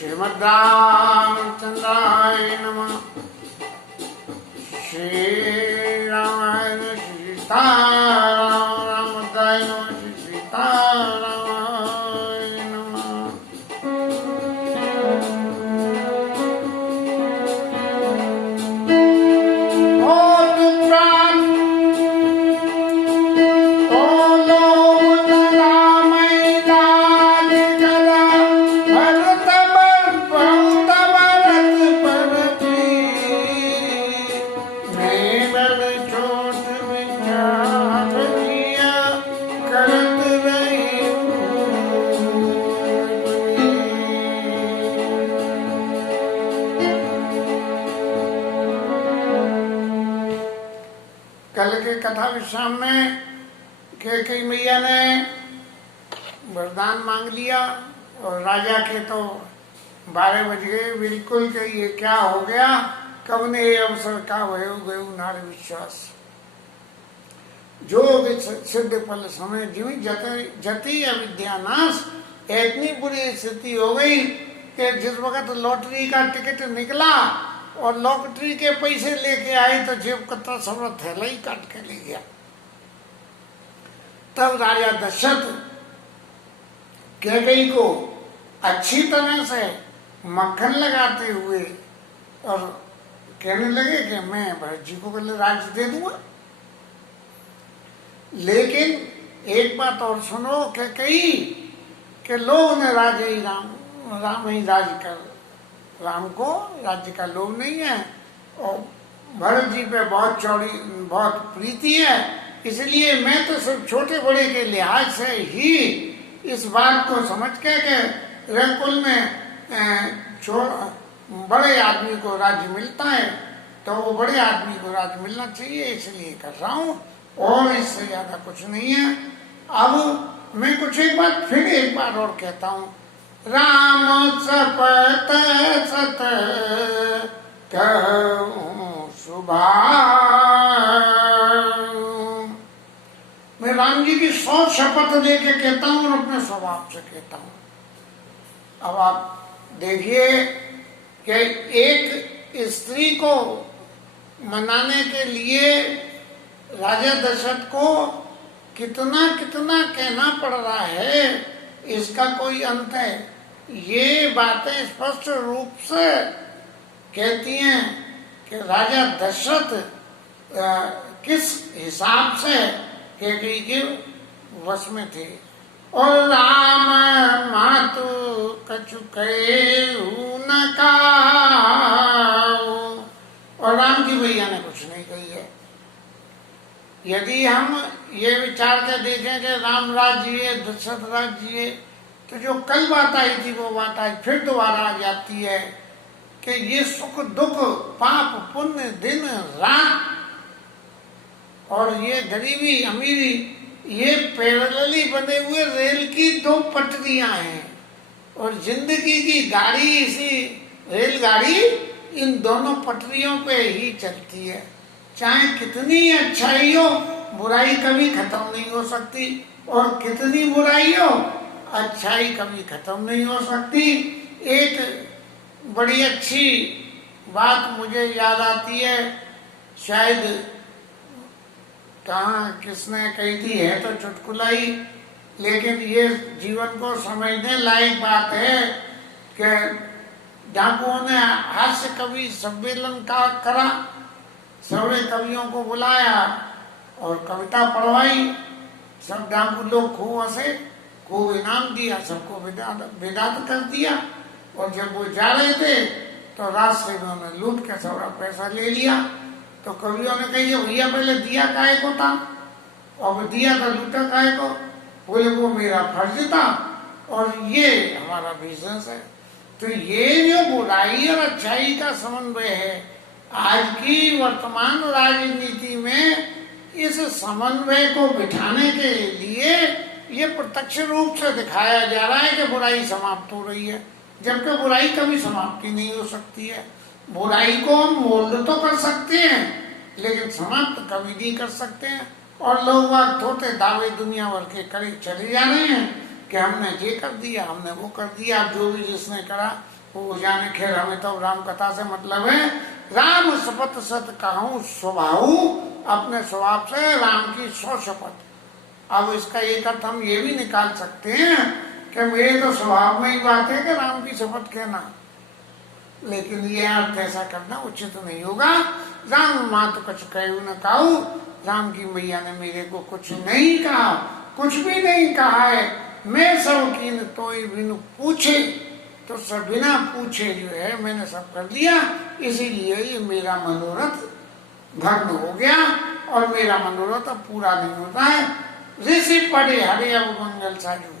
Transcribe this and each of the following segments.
श्रीमद्रामचंद्राय नमः। श्री रामाय श्री सीतारामाय नमः। श्री सीतारामाय नमः। कल के कथा विश्राम में कैकेयी मैया ने वरदान मांग लिया और राजा के तो 12 बज गए बिल्कुल कि ये क्या हो गया, कब ने ये अवसर का भयो गयो नारी विश्वास। जो सिद्ध फल समय जीवी जति अविद्या नाश। इतनी बुरी स्थिति हो गई कि जिस वक्त लॉटरी का टिकट निकला और लॉटरी के पैसे लेके आए तो जेब कतरा सब थैला ही काट के ले गया। तब राजा दशरथ कैकेयी को अच्छी तरह से मक्खन लगाते हुए और कहने लगे कि मैं भरत जी को पहले राज्य दे दूंगा, लेकिन एक बात और सुनो कैकेयी कि लोग ने राजा ही राम ही राज कर, राम को राज्य का लोभ नहीं है और भरत जी पे बहुत प्रीति है, इसलिए मैं तो सिर्फ छोटे बड़े के लिहाज से ही इस बात को समझ के रंगकुल में बड़े आदमी को राज्य मिलता है तो वो बड़े आदमी को राज्य मिलना चाहिए, इसलिए कर रहा हूँ और इससे ज्यादा कुछ नहीं है। अब मैं कुछ एक बार और कहता हूँ। राम सपत सत सुभा। मैं राम जी की 100 शपथ लेके कहता हूँ और अपने स्वभाव से कहता हूँ। अब आप देखिए कि एक स्त्री को मनाने के लिए राजा दशरथ को कितना कहना पड़ रहा है, इसका कोई अंत है। ये बातें स्पष्ट रूप से कहती हैं कि राजा दशरथ किस हिसाब से कैकेयी के वश में थे। और राम मातु कछु कहु न काऊ। और राम की भैया ने कुछ नहीं कही है। यदि हम ये विचार के देखें कि राम राज्य दशरथ राज्य, तो जो कल बात आई थी वो बात आज फिर दोबारा आ जाती है कि ये सुख दुख पाप पुण्य दिन रात और ये गरीबी अमीरी ये पैरेलली बने हुए रेल की 2 पटरियां हैं और जिंदगी की गाड़ी इसी रेलगाड़ी इन दोनों पटरियों पे ही चलती है। चाहे कितनी अच्छाई हो बुराई कभी खत्म नहीं हो सकती और कितनी बुराई हो अच्छाई कभी खत्म नहीं हो सकती। एक बड़ी अच्छी बात मुझे याद आती है, शायद कहाँ किसने कही थी, है तो चुटकुलाई, लेकिन ये जीवन को समझने लायक बात है कि डाकुओं ने हास्य कवि सम्मेलन का करा, सभी कवियों को बुलाया और कविता पढ़वाई। सब डाकू लोग खूब हंसे, खूब इनाम दिया, सबको बेदात कर दिया। और जब वो जा रहे थे तो रास्ते में उन्होंने लूट के सारा पैसा ले लिया। तो कवियों ने कही भैया पहले दिया काहे को था, और दिया था लूटा काहे को। बोले वो मेरा फर्ज था और ये हमारा बिजनेस है। तो ये जो बुराई और अच्छाई का समन्वय है आज की वर्तमान राजनीति में, इस समन्वय को बिठाने के लिए ये प्रत्यक्ष रूप से दिखाया जा रहा है कि बुराई समाप्त हो रही है, जबकि बुराई कभी समाप्ति नहीं हो सकती है। बुराई को हम मोल्ड तो कर सकते हैं लेकिन समाप्त कभी नहीं कर सकते हैं। और लोग वक्त होते दावे दुनिया भर के करे चले जा रहे हैं कि हमने ये कर दिया, हमने वो कर दिया। जो भी जिसने करा वो जाने, खैर हमें तो राम कथा से मतलब है। राम शपथ सत कहूँ स्वभाव, अपने स्वभाव से राम की 100 शपथ। अब इसका एक अर्थ हम ये भी निकाल सकते हैं कि मेरे तो स्वभाव में ही बात है कि राम की शपथ कहना, लेकिन ये अर्थ ऐसा करना उचित नहीं होगा। राम माँ तो कुछ कहूँ न कहूँ, राम की मैया ने मेरे को कुछ नहीं कहा, कुछ भी नहीं कहा है। मैं सब की तो बिनु पूछे, तो सब बिना पूछे जो है मैंने सब कर दिया, इसीलिए ये मेरा मनोरथ भग्न हो गया और मेरा मनोरथ अब पूरा नहीं होता है। ऋषि पढ़े हरे अब मंगल साजू,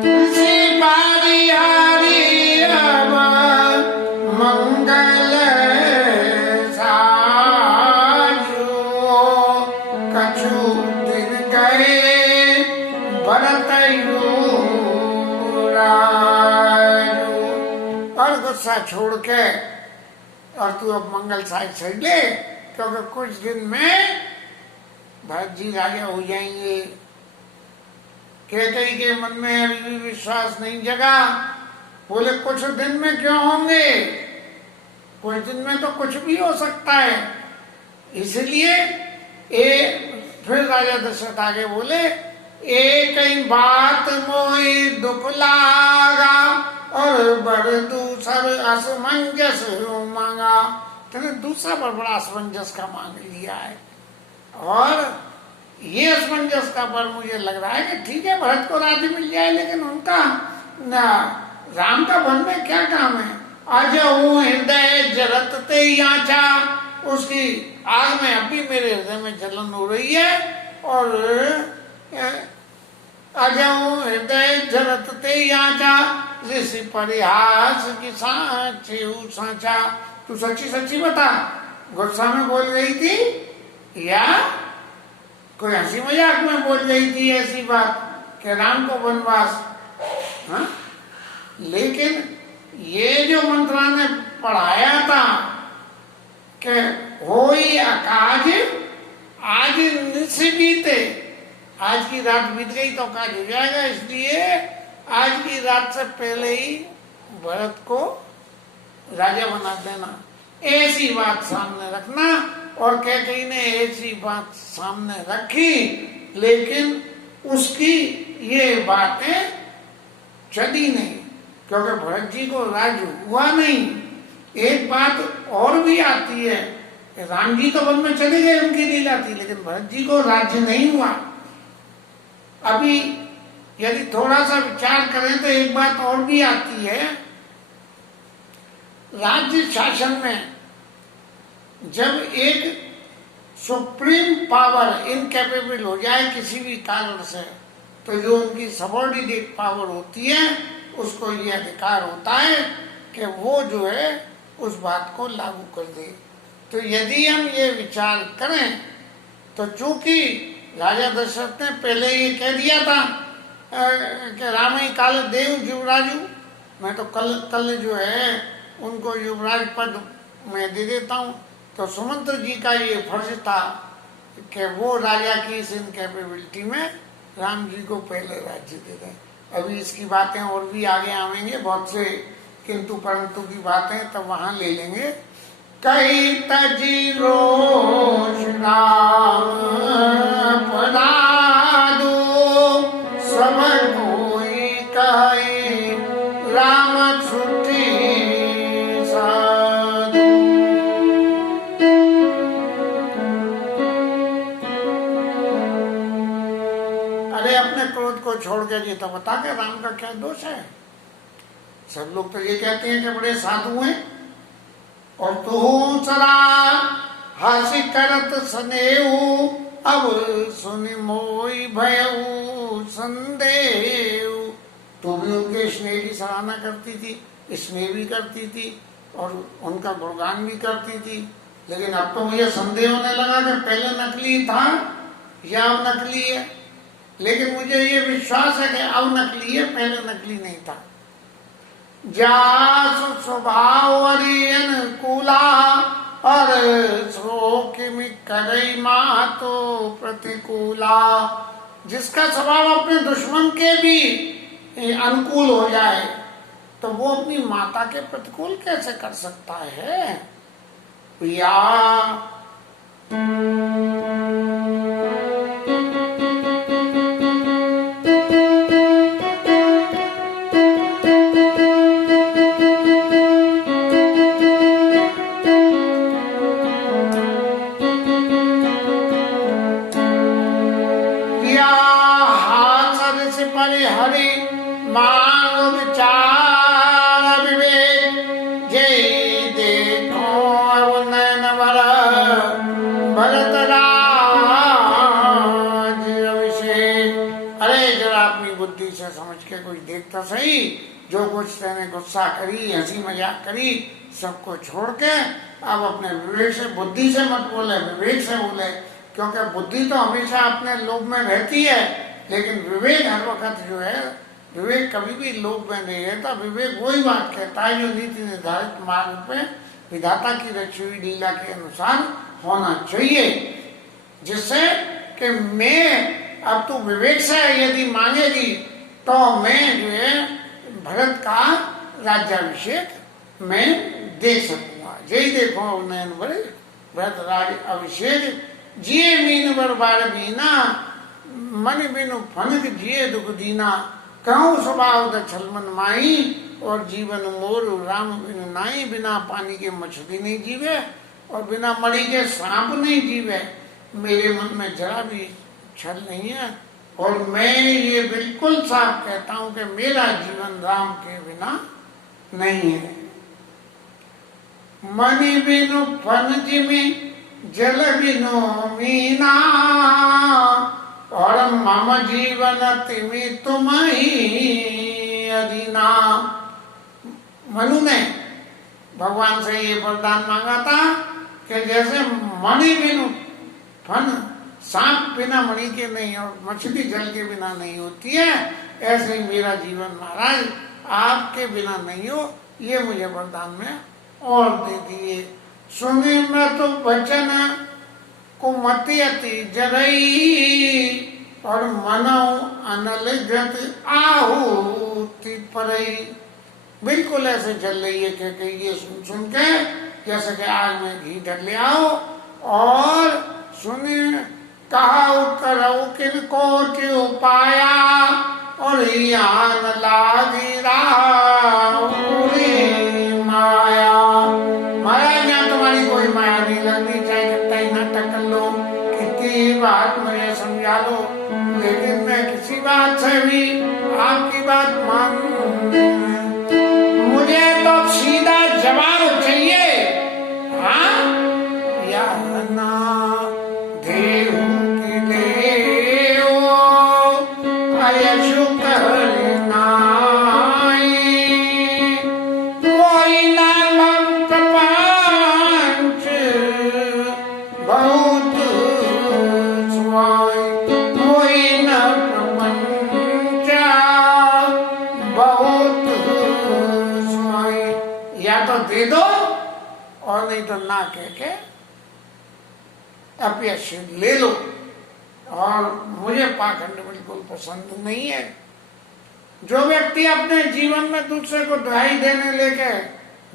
ऋषि पढ़े हरे अब मंगल साजू, कछु दिन गए भरत और गुस्सा छोड़ के और तू अब मंगल साज सज ले, क्योंकि कुछ दिन में भरत जी राजा हो जाएंगे। कैकेयी के मन में अभी भी विश्वास नहीं जगा। बोले कुछ दिन में क्यों होंगे, कुछ दिन में तो कुछ भी हो सकता है। इसलिए फिर राजा दशरथ आगे बोले, एक ही बात मोई दुख लागा और बड़ दूसर असमंजस मांगा। तेने दूसरा बड़ा असमंजस का मांग लिया है, और ये असमंजस का पर मुझे लग रहा है कि ठीक है भरत को राज्य मिल जाए, लेकिन उनका राम का वन में क्या काम है। आज वो हृदय जरत ते याचा, उसकी आग में अभी मेरे हृदय में जलन हो रही है। और अजऊ हृदय जरत ते याचा, ऋषि परिहास की साचा। तू सच्ची सच्ची बता, गुस्सा में बोल गई थी या कोई हंसी मजाक में बोल गई थी ऐसी बात कि राम को वनवास। हाँ, लेकिन ये जो मंत्रा ने पढ़ाया था कि होई अकाज आज निश्चय बीते, आज की रात बीत गई तो काज हो जाएगा, इसलिए आज की रात से पहले ही भरत को राजा बना देना, ऐसी बात सामने रखना। और कैकेयी ने ऐसी बात सामने रखी, लेकिन उसकी ये बातें चली नहीं, क्योंकि भरत जी को राज्य हुआ नहीं। एक बात और भी आती है, राम जी तो वन में चले गए, उनकी लीला थी, लेकिन भरत जी को राज्य नहीं हुआ। अभी यदि थोड़ा सा विचार करें तो एक बात और भी आती है, राज्य शासन में जब एक सुप्रीम पावर इनकैपेबल हो जाए किसी भी कारण से, तो जो उनकी सबऑर्डिनेट पावर होती है उसको ये अधिकार होता है कि वो जो है उस बात को लागू कर दे। तो यदि हम ये विचार करें तो चूंकि राजा दशरथ ने पहले ये कह दिया था कि राम ही काल देव युवराजू, मैं तो कल जो है उनको युवराज पद मैं दे देता हूँ, तो सुमंत्र जी का ये फर्ज था कि वो राजा की इस इनकैपेबिलिटी में राम जी को पहले राज्य दे दें। अभी इसकी बातें और भी आगे आवेंगे, बहुत से किंतु परंतु की बातें तब वहां ले लेंगे। कई तजी रोष राम परादो, सब कोई कहे राम छुट्टी साधु। अरे अपने क्रोध को छोड़ के ये तो बता के राम का क्या दोष है। सब लोग तो ये कहते हैं कि बड़े साधु हैं, और तू चला हासी करत सनेऊ, अब सुनि मोई भयऊ संदेव। तू भी उनके स्नेह की सराहना करती थी, स्नेह भी करती थी और उनका गुणगान भी करती थी, लेकिन अब तो मुझे संदेह होने लगा कि पहले नकली था या अब नकली है। लेकिन मुझे ये विश्वास है कि अब नकली है, पहले नकली नहीं था। जासु स्वभाव अनुकूला, और किमि करई मातो प्रतिकूला। जिसका स्वभाव अपने दुश्मन के भी अनुकूल हो जाए तो वो अपनी माता के प्रतिकूल कैसे कर सकता है? प्रिया देखता सही, जो कुछ तेने गुस्सा करी, हंसी मजाक करी, सबको छोड़ के अब अपने विवेक से, बुद्धि से मत बोले, विवेक से बोले। क्योंकि बुद्धि तो हमेशा अपने लोभ में रहती है, लेकिन विवेक हर वक्त जो है, विवेक कभी भी लोभ में नहीं रहता। विवेक वही बात कहता है जो नीति निर्धारित मार्ग पे विधाता की रची हुई लीला के अनुसार होना चाहिए, जिससे कि मैं अब तू विवेक से यदि मांगेगी तो मैं जो है भरत का राज्याभिषेक मैं देख सकूंगा। जय देखो नयन बड़े भरत राज अभिषेक, जिये मीन बर बार बीना, मन बिनु फनक जिये दुख दीना, कहूँ स्वभाव द छलमन माई, और जीवन मोर राम बिनु नाई, बिना पानी के मछली नहीं जीवे और बिना मणि के सांप नहीं जीवे। मेरे मन में जरा भी छल नहीं है, और मैं ये बिल्कुल साफ कहता हूं कि मेरा जीवन राम के बिना नहीं है। मणि बिनु फन जिमी, जल बिनु मीना, और मम जीवन तिमि तुम ही अधीना। मनु ने भगवान से ये वरदान मांगा था कि जैसे मणि बिनु फन, सांप बिना मणि के नहीं और मछली जल के बिना नहीं होती है, ऐसे ही मेरा जीवन महाराज आपके बिना नहीं हो, ये मुझे वरदान में और दे दिए। सुने मैं तो वचन कुमति अति जरई, और मनो अनल गत आहुति परई। बिल्कुल ऐसे चल रही है कि ये सुन के जैसे कि आग में घी डर ले आओ, और सुने कहा करऊ किनको क्यों पाया, और यान लागी माया। माया यहाँ तुम्हारी कोई माया नहीं लगनी, चाहे कितना ही नाटक कर लो, कितनी बात मुझे समझा लो, लेकिन मैं किसी बात से भी आपकी बात मान, मुझे तो सीधा जवाब चाहिए। हाँ या ना दे दो, और नहीं तो ना कह के अपयश ले लो। और मुझे पाखंड बिल्कुल पसंद नहीं है। जो व्यक्ति अपने जीवन में दूसरे को दुहाई देने लेके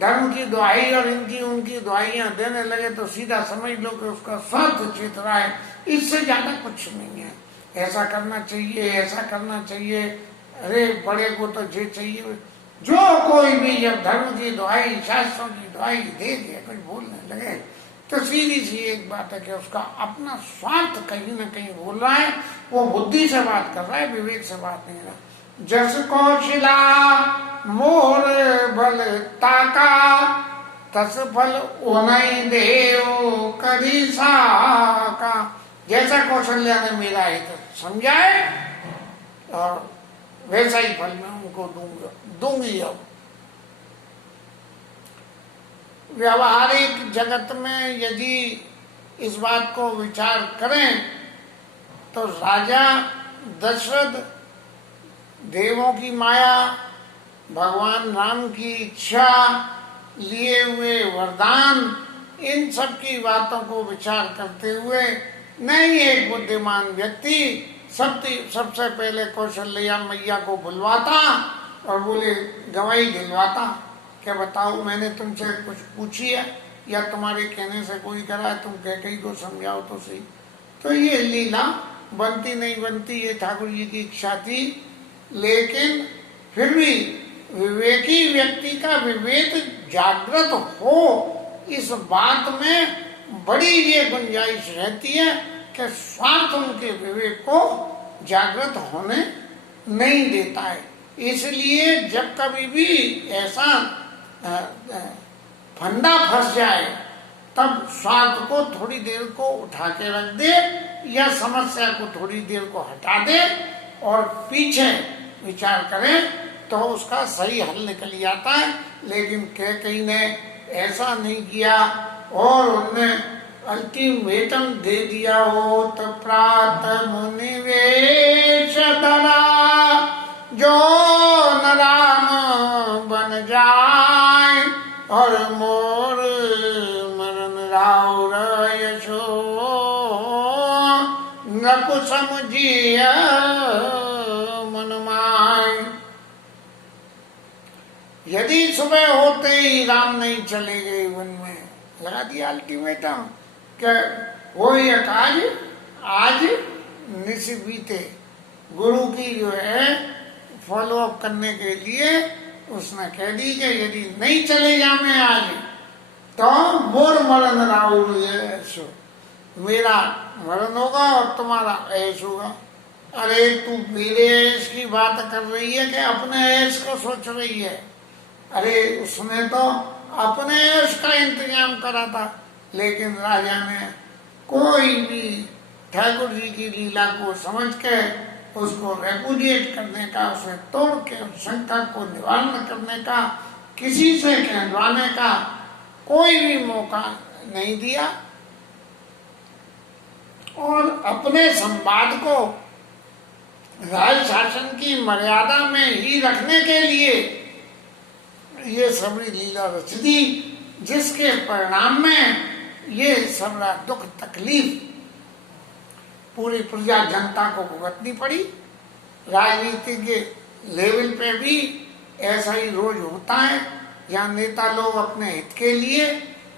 धर्म की दुहाई और इनकी उनकी दुहाइयां देने लगे, तो सीधा समझ लो कि उसका स्वार्थ चेत रहा है, इससे ज्यादा कुछ नहीं है। ऐसा करना चाहिए, ऐसा करना चाहिए, अरे बड़े को तो जे चाहिए। जो कोई भी जब धर्म की दुहाई, शास्त्रों की दुहाई दे दिया, कुछ बोलने लगे, तो सीधी सी एक बात है कि उसका अपना स्वार्थ कहीं ना कहीं बोल रहा है, वो बुद्धि से बात कर रहा है, विवेक से बात नहीं रहा। जस कौशिला मोर बल ताका, तस फल ओनई देव करी साका। जैसा कौशल्या ने मेरा हित समझाए, और वैसा ही फल मैं उनको दूंगी। अब व्यावहारिक जगत में यदि इस बात को विचार करें, तो राजा दशरथ देवों की माया, भगवान राम की इच्छा, लिए हुए वरदान, इन सब की बातों को विचार करते हुए नहीं एक बुद्धिमान व्यक्ति सबसे पहले कौशल्या मैया को बुलवाता और बोले गवाही दिलवाता क्या बताओ मैंने तुमसे कुछ पूछी है या तुम्हारे कहने से कोई करा है, तुम कहीं को समझाओ तो सही। तो ये लीला बनती नहीं बनती ये ठाकुर जी की इच्छा थी, लेकिन फिर भी विवेकी व्यक्ति का विवेक जागृत हो इस बात में बड़ी ये गुंजाइश रहती है कि स्वार्थ उनके विवेक को जागृत होने नहीं देता है। इसलिए जब कभी भी ऐसा फंदा फंस जाए तब स्वार्थ को थोड़ी देर को उठा के रख दे या समस्या को थोड़ी देर को हटा दे और पीछे विचार करें तो उसका सही हल निकल जाता है। लेकिन कैकेयी ने ऐसा नहीं किया और उनने अल्टीमेटम दे दिया हो तो प्रात मुनिवेश धरा जो नरान बन जाए और मोर मरण राव यशो नकु समझिया मन माय। यदि सुबह होते ही राम नहीं चले गए वन में, लगा दिया अल्टीमेटम कि वो ये काज आज निश बीते। गुरु की जो है फॉलो अप करने के लिए उसने कह दी कि यदि नहीं चले जामे आज तो मोर मरण राहुल ऐसो, मेरा मरण होगा और तुम्हारा ऐश होगा। अरे तू मेरे ऐश की बात कर रही है कि अपने ऐश को सोच रही है? अरे उसने तो अपने ऐश का इंतजाम करा था, लेकिन राजा ने कोई भी ठाकुर जी की लीला को समझ के उसको रेपुडिएट करने का, उसे तोड़ के शंका को निवारण करने का, किसी से कहलवाने का कोई भी मौका नहीं दिया और अपने संवाद को राज शासन की मर्यादा में ही रखने के लिए ये सबरी लीला रच दी, जिसके परिणाम में ये सबरा दुख तकलीफ पूरी प्रजा जनता को भुगतनी पड़ी। राजनीति के लेवल पे भी ऐसा ही रोज होता है, जहाँ नेता लोग अपने हित के लिए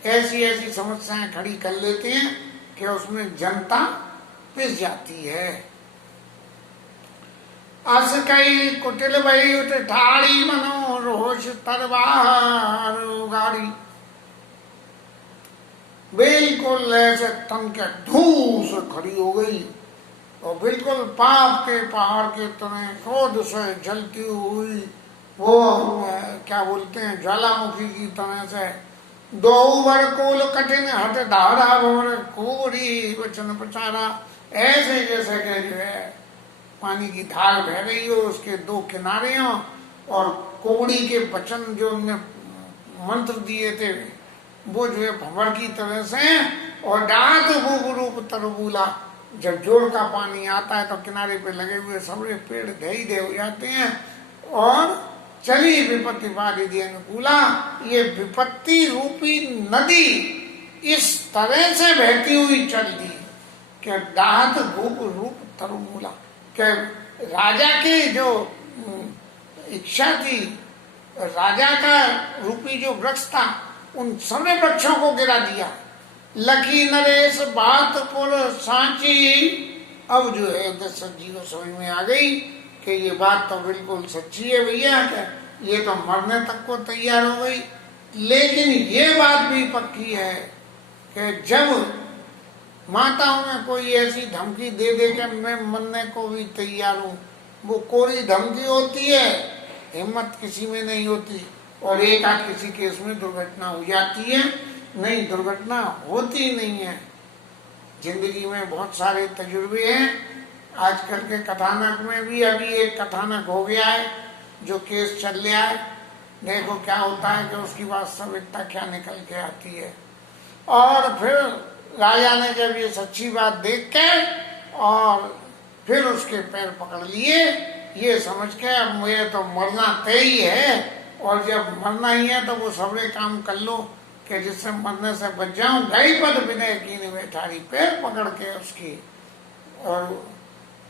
ऐसी ऐसी समस्याएं खड़ी कर लेते हैं कि उसमें जनता पिस जाती है। अस कई कुटिल भई उठ ठाड़ी मनो रोष तरवार गाड़ी, बिल्कुल ऐसे तन के धूस खड़ी हो गई और बिल्कुल पाप के पहाड़ के तरह क्रोध से जलती हुई वो क्या बोलते हैं ज्वालामुखी की तरह से दो वर कोल कठिन हट धारा भवर कोड़ी वचन प्रचारा, ऐसे जैसे के जो है पानी की धार बह रही हो, उसके दो किनारे हो और कोड़ी के वचन जो उनने मंत्र दिए थे वो जो है भंवर की तरह से, और डांत भूप रूप तरबूला, जब जोड़ का पानी आता है तो किनारे पे लगे हुए सबरे पेड़ दही दे हो जाते हैं और चली विपत्ति बारी अनुकूला। ये विपत्ति रूपी नदी इस तरह से बहती हुई चल दी कि डांत भूप रूप तरबूला, कि राजा के जो इच्छा थी, राजा का रूपी जो वृक्ष था, उन सभी वृक्षों को गिरा दिया। लखी नरेश बात पुर सांची, अब जो है दशरथ जी को समझ में आ गई कि ये बात तो बिल्कुल सच्ची है भैया, ये तो मरने तक को तैयार हो गई। लेकिन ये बात भी पक्की है कि जब माताओं में कोई ऐसी धमकी दे दे कि मैं मरने को भी तैयार हूँ, वो कोरी धमकी होती है, हिम्मत किसी में नहीं होती और एक आध किसी केस में दुर्घटना हो जाती है, नहीं दुर्घटना होती नहीं है। जिंदगी में बहुत सारे तजुर्बे हैं। आजकल के कथानक में भी अभी एक कथानक हो गया है जो केस चल रहा है, देखो क्या होता है कि उसकी वास्तविकता क्या निकल के आती है। और फिर राजा ने जब ये सच्ची बात देख के और फिर उसके पैर पकड़ लिए, ये समझ के अब मुझे तो मरना तय ही है और जब मरना ही है तो वो सबरे काम कर लो कि जिससे मरने से बच जाऊं। गई पद विनय की बैठारी, पैर पकड़ के उसकी और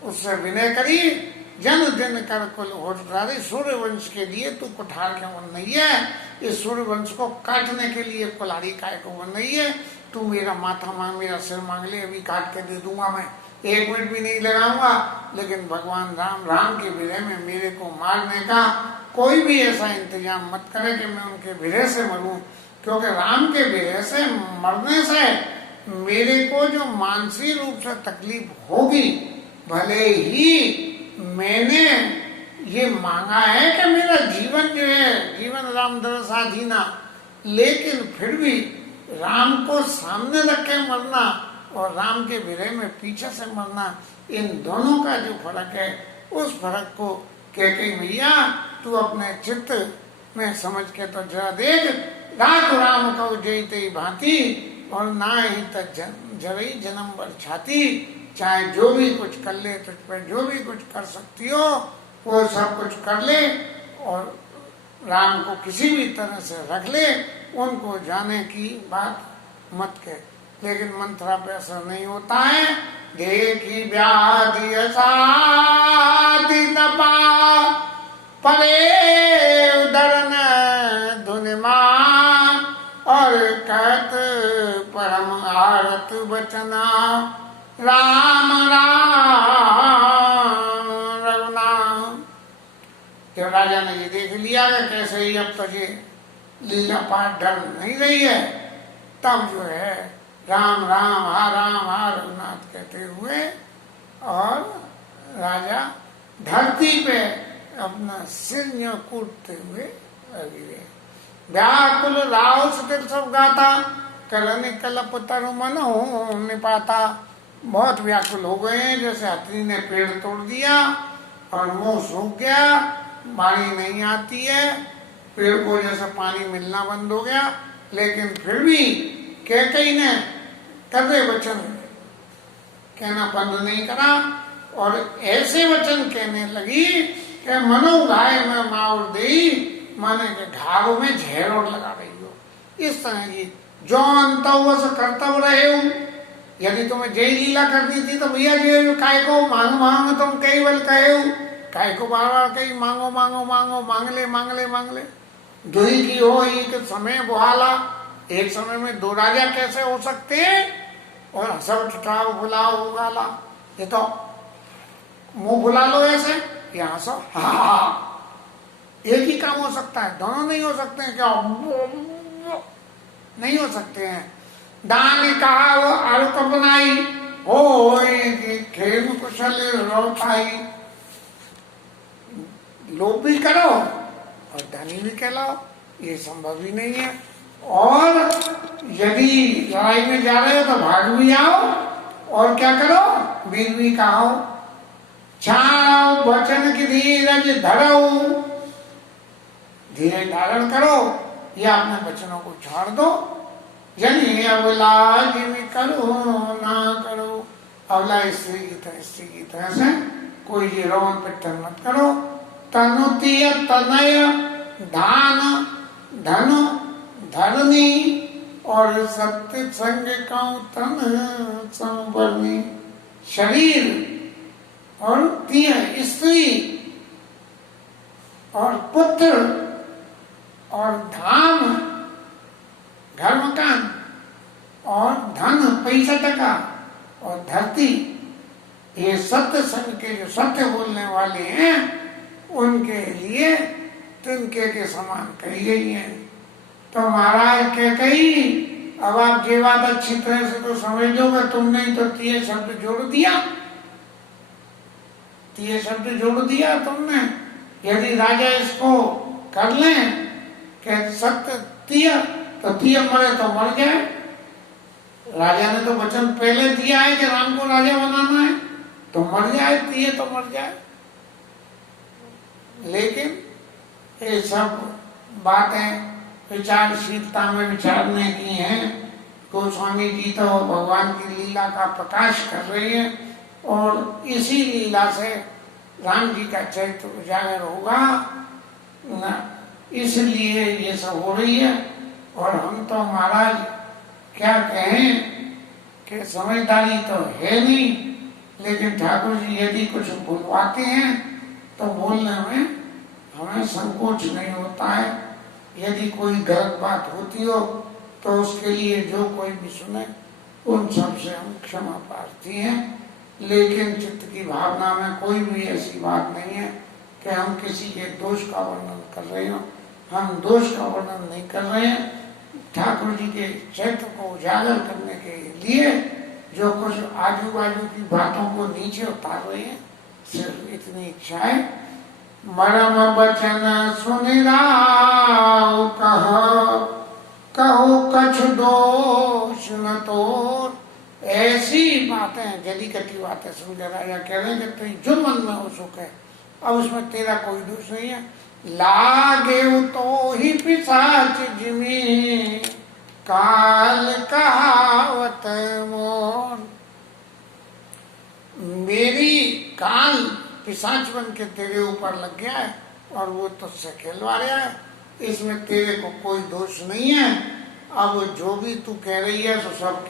उससे विनय करी, जन दिन कर कुल होठारे, सूर्य वंश के लिए तू कुठार क्यों बन रही है? इस सूर्य वंश को काटने के लिए कुल्हाड़ी काय को बन रही है? तू मेरा माथा मांग, मेरा सिर मांग ले, अभी काट के दे दूंगा मैं, 1 मिनट भी नहीं लगाऊंगा। लेकिन भगवान राम के विरह में मेरे को मारने का कोई भी ऐसा इंतजाम मत करे कि मैं उनके विरह से मरूं, क्योंकि राम के विरह से मरने से मेरे को जो मानसिक रूप से तकलीफ होगी, भले ही मैंने ये मांगा है कि मेरा जीवन जो है जीवन राम दरसाधीना, लेकिन फिर भी राम को सामने रख के मरना और राम के विरह में पीछे से मरना, इन दोनों का जो फर्क है, उस फर्क को कैकेयी मैया तू अपने चित्त में समझ के तो जरा देख। रात राम को जय तई भांति और ना ही जरई जन्म बर छाती, चाहे जो भी कुछ कर ले, तुझ पर जो भी कुछ कर सकती हो वो सब कुछ कर ले और राम को किसी भी तरह से रख ले, उनको जाने की बात मत कह। लेकिन मंत्रा पे असर नहीं होता है। देखी व्याधि असाधि तपा, परे उदरन धुनिमान, और कहत परम आरत बचना, राम राम रघुनाम। जब राजा ने ये देख लिया कि कैसे ही अब तक ये लीला पाठ डर नहीं रही है, तब जो है राम राम हा रघुनाथ कहते हुए और राजा धरती पे अपना सिर न्यों कूटते हुए गिरे। व्याकुल राव सुदिल सब गाता, कलनि कलप तरु मन हो निपाता। बहुत व्याकुल हो गए हैं, जैसे हाथी ने पेड़ तोड़ दिया और मुंह सूख गया, पानी नहीं आती है, पेड़ को जैसे पानी मिलना बंद हो गया। लेकिन फिर भी कैकेयी ने कड़वे वचन कहना बंद नहीं करा और ऐसे वचन कहने लगी कि मनो गाय में माउर दे, माने के घाव में झेरोड़ लगा रही हो। इस तरह की जो अंत कर्तव्य रहे हो, यदि तुम्हें जय लीला करनी थी तो भैया जो काय को मांग मांग तुम कई बल कहे हो, काय को बार बार कही मांगो मांगो मांगो, मांग ले मांग ले मांग ले। दुई की हो एक समय बुहाला, एक समय में 2 राजा कैसे हो सकते हैं? और सब ठुठाओ बुलाओ उगाला, ये तो मुंह बुला लो ऐसे, यहाँ सो हाँ, एक ही काम हो सकता है, दोनों नहीं हो सकते हैं क्या? नहीं हो सकते हैं। दान कहा वो आरुक बनाई, हो खेम कुशल रोपाई। लोभ भी करो और धनी भी कहलाओ, ये संभव ही नहीं है। और यदि लड़ाई में जा रहे हो तो भाग भी आओ और क्या करो, वीर भी कहो। छाओ वचन की धीरज धरो, धीरे धारण करो या अपने वचनों को छोड़ दो। जनी अवला जिमी करो ना करो, अवला स्त्री की तरह से कोई ये रोन पिट्टन मत करो। तनुतीय तनय दान धनु धरनी, और सत्य संग काऊ तन संवरनी। शरीर और तीय स्त्री और पुत्र और धाम घर मकान और धन पैसा टका और धरती, ये सत्य संग के जो सत्य बोलने वाले हैं उनके लिए तिनके के समान कही गई है। तो महाराज कैकेयी, अब आप ये बात अच्छी तरह से तो समझ लोगे, तुमने तो तीय शब्द जोड़ दिया, तीय शब्द जोड़ दिया तुमने। यदि राजा इसको कर लें कि सत्य तीय, तो तीय मरे तो मर जाए। राजा ने तो वचन पहले दिया है कि राम को राजा बनाना है, तो मर जाए, तीय तो मर जाए। लेकिन ये सब बातें विचारशीलता में विचारने की हैं। गोस्वामी जी तो भगवान की लीला का प्रकाश कर रहे हैं और इसी लीला से राम जी का चरित्र उजागर होगा, इसलिए ये सब हो रही है। और हम तो महाराज क्या कहें कि समझदारी तो है नहीं, लेकिन ठाकुर जी यदि कुछ बुलवाते हैं तो बोलने में हमें संकोच नहीं होता है। यदि कोई गलत बात होती हो तो उसके लिए जो कोई भी सुने उन सब से हम क्षमा प्रार्थी हैं। लेकिन चित्त की भावना में कोई भी ऐसी बात नहीं है कि हम किसी के दोष का वर्णन कर रहे हो। हम दोष का वर्णन नहीं कर रहे हैं। ठाकुर जी के चरित्र को उजागर करने के लिए जो कुछ आजू बाजू की बातों को नीचे उतार रहे हैं, सिर्फ इतनी इच्छा है। मरम बचन सुनिराव कहो कछु दोष न तोर। ऐसी बातें जली कटी बातें सुन के राजा कह रहे हैं कि तुम जो मन में हो सुख है, अब उसमें तेरा कोई दोष नहीं है। लागे तो ही पिशाच जिमी काल कहावत मोर। मेरी काल पिशाच बन के तेरे ऊपर लग गया है और वो तुझसे खिलवा रहा है, इसमें तेरे को कोई दोष नहीं है। अब जो भी तू कह रही है तो सब